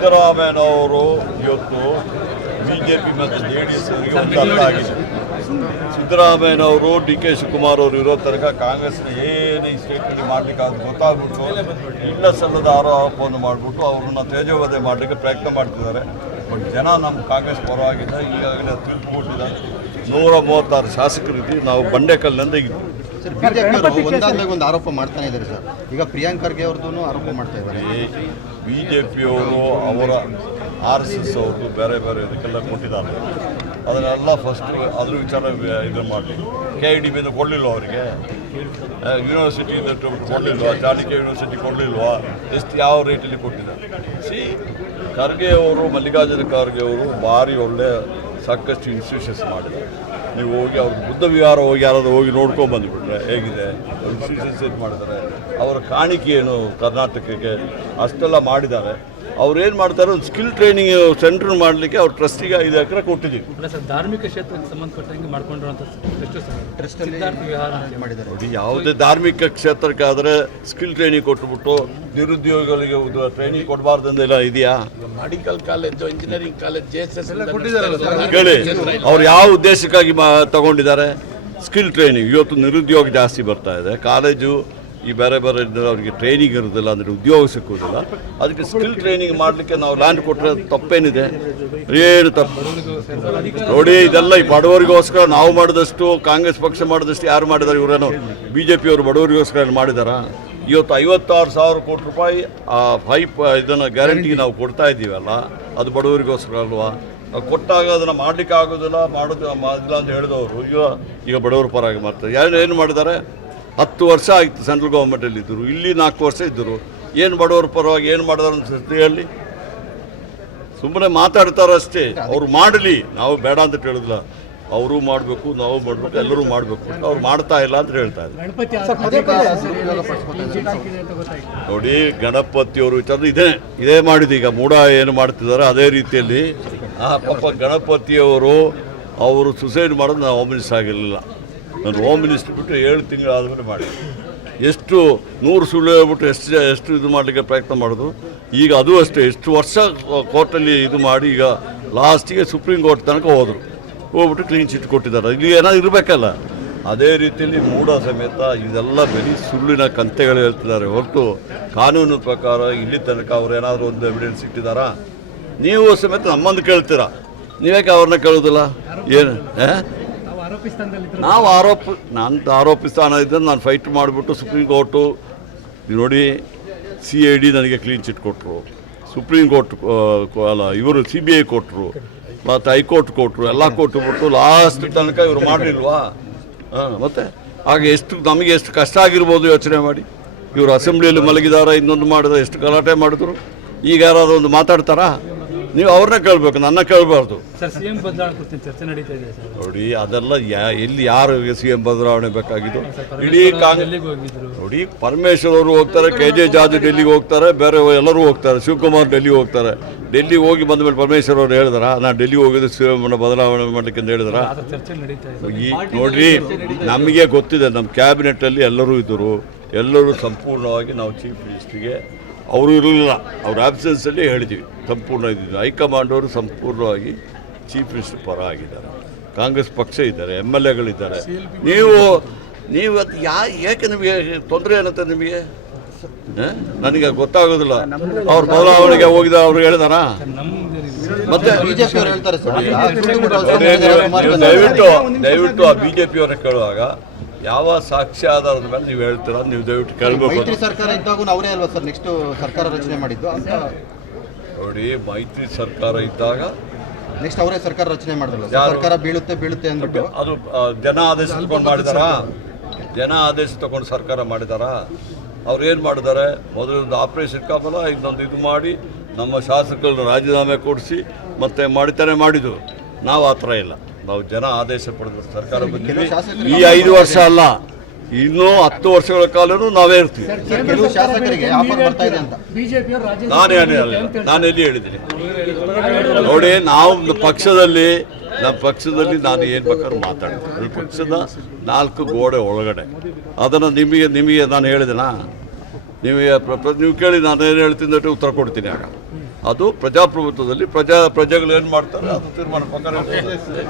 ಸಿದ್ದರಾಮಯ್ಯನವರು ಇವತ್ತು BJP ಮತ್ತು JDS ಅವರಿಗೆ ಒಂದು ಅರ್ಥ ಆಗಿದೆ. ಸಿದ್ದರಾಮಯ್ಯನವರು DK ಶಿವಕುಮಾರ್ ಅವರು ಇರೋ ತನಕ ಕಾಂಗ್ರೆಸ್ನ ಏನು ಈ ಸ್ಟೇಟ್ನಲ್ಲಿ ಮಾಡಲಿಕ್ಕೆ ಅದು ಗೊತ್ತಾಗ್ಬಿಟ್ಟು ಇಲ್ಲ ಸಲ್ಲದ ಆರೋಪವನ್ನು ಮಾಡಿಬಿಟ್ಟು ಅವ್ರನ್ನ ತೇಜೋವಧೆ ಮಾಡಲಿಕ್ಕೆ ಪ್ರಯತ್ನ ಮಾಡ್ತಿದ್ದಾರೆ. ಬಟ್ ಜನ ನಮ್ಮ ಕಾಂಗ್ರೆಸ್ ಪರವಾಗಿಲ್ಲ. ಈಗಾಗಲೇ ತೀರ್ಪು ಕೊಟ್ಟಿದ್ದಾರೆ. 136 ಶಾಸಕರಿದ್ದೀವಿ ನಾವು. ಬಂಡೆಕಲ್ಲಿನಿಂದ ಇದ್ದೀವಿ. ಸರ್, ಬಿಜೆಪಿ ಅವರು ಒಂದಾದ್ಮೇಲೆ ಒಂದು ಆರೋಪ ಮಾಡ್ತಾನೆ ಇದ್ದಾರೆ ಸರ್. ಈಗ ಪ್ರಿಯಾಂಕ್ ಖರ್ಗೆ ಅವ್ರದ್ದು ಆರೋಪ ಮಾಡ್ತಾ ಇದ್ದಾರೆ. BJಪಿಯವರು ಅವರ RSS ಅವ್ರದ್ದು ಬೇರೆ ಬೇರೆ ಇದಕ್ಕೆಲ್ಲ ಕೊಟ್ಟಿದ್ದಾರೆ. ಅದನ್ನೆಲ್ಲ ಫಸ್ಟ್ ಅದ್ರ ವಿಚಾರ ಇದು ಮಾಡಲಿ. KID ಮೇಲೆ ಕೊಡಲಿಲ್ವ ಅವರಿಗೆ? ಯೂನಿವರ್ಸಿಟಿ ಕೊಡಲಿಲ್ವಾ? ಚಾಣಕ್ಯ ಯೂನಿವರ್ಸಿಟಿ ಕೊಡಲಿಲ್ವಾ? ಎಷ್ಟು ಯಾವ ರೇಟಲ್ಲಿ ಕೊಟ್ಟಿದ್ದಾರೆ? ಖರ್ಗೆ ಅವರು, ಮಲ್ಲಿಕಾರ್ಜುನ ಖರ್ಗೆ ಅವರು ಭಾರಿ ಒಳ್ಳೆ ಸಾಕಷ್ಟು ಇನ್ಸ್ಟಿಟ್ಯೂಷನ್ಸ್ ಮಾಡಿದ್ದಾರೆ. ನೀವು ಹೋಗಿ ಅವ್ರ ಬುದ್ಧ ವಿಹಾರ ಹೋಗಿ ಯಾರಾದರೂ ಹೋಗಿ ನೋಡ್ಕೊಂಡು ಬಂದುಬಿಟ್ರೆ ಹೇಗಿದೆ ಇನ್ಸ್ಟಿಟ್ಯೂಷನ್ಸ್ ಏನು ಮಾಡಿದ್ದಾರೆ. ಅವರ ಕಾಣಿಕೆ ಏನು ಕರ್ನಾಟಕಕ್ಕೆ ಅಷ್ಟೆಲ್ಲ ಮಾಡಿದ್ದಾರೆ. ಅವ್ರೇನು ಮಾಡ್ತಾರೆ, ಒಂದು ಸ್ಕಿಲ್ ಟ್ರೈನಿಂಗ್ ಸೆಂಟರ್ ಮಾಡಲಿಕ್ಕೆ ಅವ್ರ ಟ್ರಸ್ಟಿಗೆ 5 ಎಕರೆ ಕೊಟ್ಟಿದ್ದೀವಿ. ಧಾರ್ಮಿಕ ಕ್ಷೇತ್ರಕ್ಕೆ ಸಂಬಂಧಪಟ್ಟಂಗೆ ಮಾಡ್ಕೊಂಡಿರುವಂಥ ನೋಡಿ, ಯಾವುದೇ ಧಾರ್ಮಿಕ ಕ್ಷೇತ್ರಕ್ಕೆ ಆದರೆ ಸ್ಕಿಲ್ ಟ್ರೈನಿಂಗ್ ಕೊಟ್ಟುಬಿಟ್ಟು ನಿರುದ್ಯೋಗಿಗಳಿಗೆ ಟ್ರೈನಿಂಗ್ ಕೊಡಬಾರ್ದಂದೆಲ್ಲ ಇದೆಯಾ? Medical college, engineering college, JSS ಹೇಳಿ ಅವ್ರು ಯಾವ ಉದ್ದೇಶಕ್ಕಾಗಿ ತಗೊಂಡಿದ್ದಾರೆ? Skill training. ಇವತ್ತು ನಿರುದ್ಯೋಗ ಜಾಸ್ತಿ ಬರ್ತಾ ಇದೆ. ಕಾಲೇಜು ಈ ಬೇರೆ ಬೇರೆ ಅವರಿಗೆ ಟ್ರೈನಿಂಗ್ ಇರೋದಿಲ್ಲ, ಅಂದರೆ ಉದ್ಯೋಗ ಸಿಕ್ಕುವುದಿಲ್ಲ. ಅದಕ್ಕೆ ಸ್ಕಿಲ್ ಟ್ರೈನಿಂಗ್ ಮಾಡಲಿಕ್ಕೆ ನಾವು ಲ್ಯಾಂಡ್ ಕೊಟ್ಟರೆ ತಪ್ಪೇನಿದೆ? ಏನು ತಪ್ಪು? ನೋಡಿ, ಇದೆಲ್ಲ ಈ ಬಡವರಿಗೋಸ್ಕರ ನಾವು ಮಾಡಿದಷ್ಟು, ಕಾಂಗ್ರೆಸ್ ಪಕ್ಷ ಮಾಡಿದಷ್ಟು ಯಾರು ಮಾಡಿದ್ದಾರೆ? ಇವರೇನು BJಪಿಯವರು ಬಡವರಿಗೋಸ್ಕರ ಮಾಡಿದಾರಾ? ಇವತ್ತು 56,000 ಕೋಟಿ ರೂಪಾಯಿ ಇದನ್ನು ಗ್ಯಾರಂಟಿ ನಾವು ಕೊಡ್ತಾ ಇದ್ದೀವಲ್ಲ, ಅದು ಬಡವರಿಗೋಸ್ಕರ ಅಲ್ವಾ? ಕೊಟ್ಟಾಗ ಅದನ್ನು ಮಾಡಲಿಕ್ಕೆ ಆಗೋದಿಲ್ಲ, ಮಾಡಿಲ್ಲ ಅಂತ ಹೇಳಿದವರು ಈಗ ಬಡವರ ಪರವಾಗಿ ಮಾಡ್ತಾರೆ. ಏನು ಮಾಡಿದ್ದಾರೆ? 10 ವರ್ಷ ಆಯಿತು ಸೆಂಟ್ರಲ್ ಗೌರ್ಮೆಂಟಲ್ಲಿ ಇದ್ದರು, ಇಲ್ಲಿ 4 ವರ್ಷ ಇದ್ದರು. ಏನು ಬಡವರ ಪರವಾಗಿ ಏನು ಮಾಡಿದಾರೆ ಅಂತ ಹೇಳಿ? ಸುಮ್ಮನೆ ಮಾತಾಡ್ತಾರಷ್ಟೇ. ಅವ್ರು ಮಾಡಲಿ, ನಾವು ಬೇಡ ಅಂತ ಹೇಳಿಲ್ಲ. ಅವರು ಮಾಡಬೇಕು, ನಾವು ಮಾಡಬೇಕು, ಎಲ್ಲರೂ ಮಾಡಬೇಕು. ಅವ್ರು ಮಾಡ್ತಾ ಇಲ್ಲ ಅಂತ ಹೇಳ್ತಾ ಇದ್ದಾರೆ. ನೋಡಿ, ಗಣಪತಿಯವರು ವಿಚಾರ ಇದೇ ಮಾಡಿದ್ದು. ಈಗ ಮೂಡ ಏನು ಮಾಡ್ತಿದ್ದಾರೆ ಅದೇ ರೀತಿಯಲ್ಲಿ ಪಾಪ ಗಣಪತಿಯವರು ಅವರು ಸುಸೈಡ್ ಮಾಡೋದು ನಾವು ಹೋಮ್ ಮಿನಿಸ್ಟರ್ ಆಗಿರಲಿಲ್ಲ. ನಾನು ಹೋಮ್ ಮಿನಿಸ್ಟರ್ ಬಿಟ್ಟು 7 ತಿಂಗಳು ಆದಮೇಲೆ ಮಾಡಿ ಎಷ್ಟು 100 ಸುಳ್ಳು ಹೇಳ್ಬಿಟ್ಟು ಎಷ್ಟು ಇದು ಮಾಡಲಿಕ್ಕೆ ಪ್ರಯತ್ನ ಮಾಡೋದು. ಈಗ ಅದು ಅಷ್ಟೇ, ಎಷ್ಟು ವರ್ಷ ಕೋರ್ಟಲ್ಲಿ ಇದು ಮಾಡಿ ಈಗ ಲಾಸ್ಟಿಗೆ ಸುಪ್ರೀಂ ಕೋರ್ಟ್ ತನಕ ಹೋಗ್ಬಿಟ್ಟು ಕ್ಲೀನ್ ಚಿಟ್ ಕೊಟ್ಟಿದ್ದಾರೆ. ಇಲ್ಲಿ ಏನಾದ್ರು ಇರಬೇಕಲ್ಲ. ಅದೇ ರೀತಿಯಲ್ಲಿ ಮೂಡ ಸಮೇತ ಇದೆಲ್ಲ ಬರೀ ಸುಳ್ಳಿನ ಕಂತೆಗಳು ಹೇಳ್ತಿದ್ದಾರೆ ಹೊರತು ಕಾನೂನು ಪ್ರಕಾರ ಇಲ್ಲಿ ತನಕ ಅವ್ರು ಏನಾದರೂ ಒಂದು ಎವಿಡೆನ್ಸ್ ಇಟ್ಟಿದ್ದಾರಾ? ನೀವು ಸಮೇತ ನಮ್ಮಂದು ಕೇಳ್ತೀರಾ, ನೀವ್ಯಾಕೆ ಅವ್ರನ್ನ ಕೇಳೋದಿಲ್ಲ? ಏನು ನಾವು ಆರೋಪಿ ಸ್ಥಾನ ಇದ್ದರೆ ನಾನು ಫೈಟ್ ಮಾಡಿಬಿಟ್ಟು ಸುಪ್ರೀಂ ಕೋರ್ಟು ನೋಡಿ, CID ನನಗೆ ಕ್ಲೀನ್ ಚಿಟ್ ಕೊಟ್ಟರು, ಸುಪ್ರೀಂ ಕೋರ್ಟ್ ಅಲ್ಲ ಇವರು CBI ಕೊಟ್ಟರು, ಮತ್ತು ಹೈಕೋರ್ಟ್ ಕೊಟ್ಟರು, ಎಲ್ಲ ಕೊಟ್ಟುಬಿಟ್ಟು ಲಾಸ್ಟ್ ತನಕ ಇವರು ಮಾಡಲಿಲ್ವಾ? ಮತ್ತು ಆಗ ನಮಗೆ ಎಷ್ಟು ಕಷ್ಟ ಆಗಿರ್ಬೋದು ಯೋಚನೆ ಮಾಡಿ. ಇವರು ಅಸೆಂಬ್ಲಿಯಲ್ಲಿ ಮಲಗಿದಾರ, ಇನ್ನೊಂದು ಮಾಡಿದ್ರೆ ಎಷ್ಟು ಗಲಾಟೆ ಮಾಡಿದ್ರು. ಈಗ ಯಾರಾದರೂ ಒಂದು ಮಾತಾಡ್ತಾರಾ? ನೀವು ಅವ್ರನ್ನ ಕೇಳಬೇಕು, ನನ್ನ ಕೇಳಬಾರ್ದು. ನೋಡಿ, ಅದೆಲ್ಲ ಎಲ್ಲಿ ಯಾರು CM ಬದಲಾವಣೆ ಬೇಕಾಗಿದ್ದು? ಇಡೀ ನೋಡಿ, ಪರಮೇಶ್ವರ್ ಅವರು ಹೋಗ್ತಾರೆ, KJ ಜಾರ್ಜ್ ಡೆಲ್ಲಿಗೆ ಹೋಗ್ತಾರೆ, ಬೇರೆ ಎಲ್ಲರೂ ಹೋಗ್ತಾರೆ, ಶಿವಕುಮಾರ್ ಡೆಲ್ಲಿಗೆ ಹೋಗ್ತಾರೆ. ಡೆಲ್ಲಿಗೆ ಹೋಗಿ ಬಂದ ಮೇಲೆ ಪರಮೇಶ್ವರ್ ಅವರು ಹೇಳಿದಾರ ನಾನು ಡೆಲ್ಲಿಗೆ ಹೋಗಿದ್ದು CM ಬದಲಾವಣೆ ಮಾಡಲಿಕ್ಕೆ ಅಂತ ಹೇಳಿದಾರ? ನೋಡ್ರಿ, ನಮಗೆ ಗೊತ್ತಿದೆ, ನಮ್ಮ ಕ್ಯಾಬಿನೆಟ್ಟಲ್ಲಿ ಎಲ್ಲರೂ ಇದ್ದರು. ಎಲ್ಲರೂ ಸಂಪೂರ್ಣವಾಗಿ ನಾವು ಚೀಫ್ ಮಿನಿಸ್ಟ್ರಿಗೆ ಅವರು ಇರಲಿಲ್ಲ, ಅವ್ರ ಆಬ್ಸೆನ್ಸಲ್ಲಿ ಹೇಳಿದ್ದೀವಿ, ಸಂಪೂರ್ಣ ಇದ್ದಿದ್ದು. ಹೈಕಮಾಂಡ್ ಅವರು ಸಂಪೂರ್ಣವಾಗಿ ಚೀಫ್ ಮಿನಿಸ್ಟರ್ ಪರ ಆಗಿದ್ದಾರೆ. ಕಾಂಗ್ರೆಸ್ ಪಕ್ಷ ಇದ್ದಾರೆ, MLAಗಳಿದ್ದಾರೆ. ನೀವು ಅದು ಯಾಕೆ ನಿಮಗೆ ತೊಂದರೆ ಏನಂತ ನಿಮಗೆ? ನನಗೆ ಗೊತ್ತಾಗೋದಿಲ್ಲ. ಅವ್ರ ಬದಲಾವಣೆಗೆ ಹೋಗಿದ ಅವ್ರು ಹೇಳಿದಾರ? ಮತ್ತೆ ದಯವಿಟ್ಟು ಆ BJಪಿಯವ್ರನ್ನ ಕೇಳುವಾಗ ಯಾವ ಸಾಕ್ಷ್ಯ ಆಧಾರದ ಮೇಲೆ ನೀವು ಹೇಳ್ತೀರಾ? ನೀವು ದಯವಿಟ್ಟು ಕೇಳಬೇಕು. ಮೈತ್ರಿ ಸರ್ಕಾರ ಇದ್ದಾಗ ಅವರೇ ಅಲ್ವಾ ಸರ್ ನೆಕ್ಸ್ಟ್ ಸರ್ಕಾರ ರಚನೆ ಮಾಡಿದ್ದು ಅಂತ? ನೋಡಿ, ಮೈತ್ರಿ ಸರ್ಕಾರ ಇದ್ದಾಗ ನೆಕ್ಸ್ಟ್ ಅವರೇ ಸರ್ಕಾರ ರಚನೆ ಮಾಡಿದ್ರಲ್ಲ, ಸರ್ಕಾರ ಬೀಳುತ್ತೆ ಅಂದ್ಬಿಟ್ಟು. ಅದು ಜನ ಆದೇಶ ತಗೊಂಡು ಮಾಡಿದಾರಾ? ಜನ ಆದೇಶ ತಗೊಂಡು ಸರ್ಕಾರ ಮಾಡಿದಾರಾ? ಅವ್ರು ಏನು ಮಾಡಿದ್ದಾರೆ? ಮೊದಲೊಂದು ಆಪರೇಷನ್ ಕಮಲ, ಇನ್ನೊಂದು ಇದು ಮಾಡಿ ನಮ್ಮ ಶಾಸಕರನ್ನು ರಾಜೀನಾಮೆ ಕೊಡಿಸಿ ಮತ್ತೆ ಮಾಡಿದ್ದು. ನಾವು ಆ ಥರ ಇಲ್ಲ. ನಾವು ಜನ ಆದೇಶ ಪಡೆದ ಸರ್ಕಾರ ಬಂದಿದ್ದೀವಿ. ಈ 5 ವರ್ಷ ಅಲ್ಲ, ಇನ್ನೂ 10 ವರ್ಷಗಳ ಕಾಲನೂ ನಾವೇ ಇರ್ತೀವಿ. ನಾನೆಲ್ಲಿ ಹೇಳಿದ್ದೀನಿ? ನೋಡಿ, ನಮ್ಮ ಪಕ್ಷದಲ್ಲಿ ನಾನು ಏನು ಬೇಕಾದ್ರೂ ಮಾತಾಡ್ತೀನಿ. ಪಕ್ಷದ 4 ಗೋಡೆ ಒಳಗಡೆ ಅದನ್ನು ನಿಮಗೆ ನಾನು ಹೇಳಿದೆನಾ? ನೀವು ಕೇಳಿ ನಾನು ಏನು ಹೇಳ್ತೀನಿ ಉತ್ತರ ಕೊಡ್ತೀನಿ. ಆಗ ಅದು ಪ್ರಜಾಪ್ರಭುತ್ವದಲ್ಲಿ ಪ್ರಜೆಗಳು ಏನು ಮಾಡ್ತಾರೆ ಅದು ತೀರ್ಮಾನ ಪ್ರಕಾರ ಇರ್ತದೆ.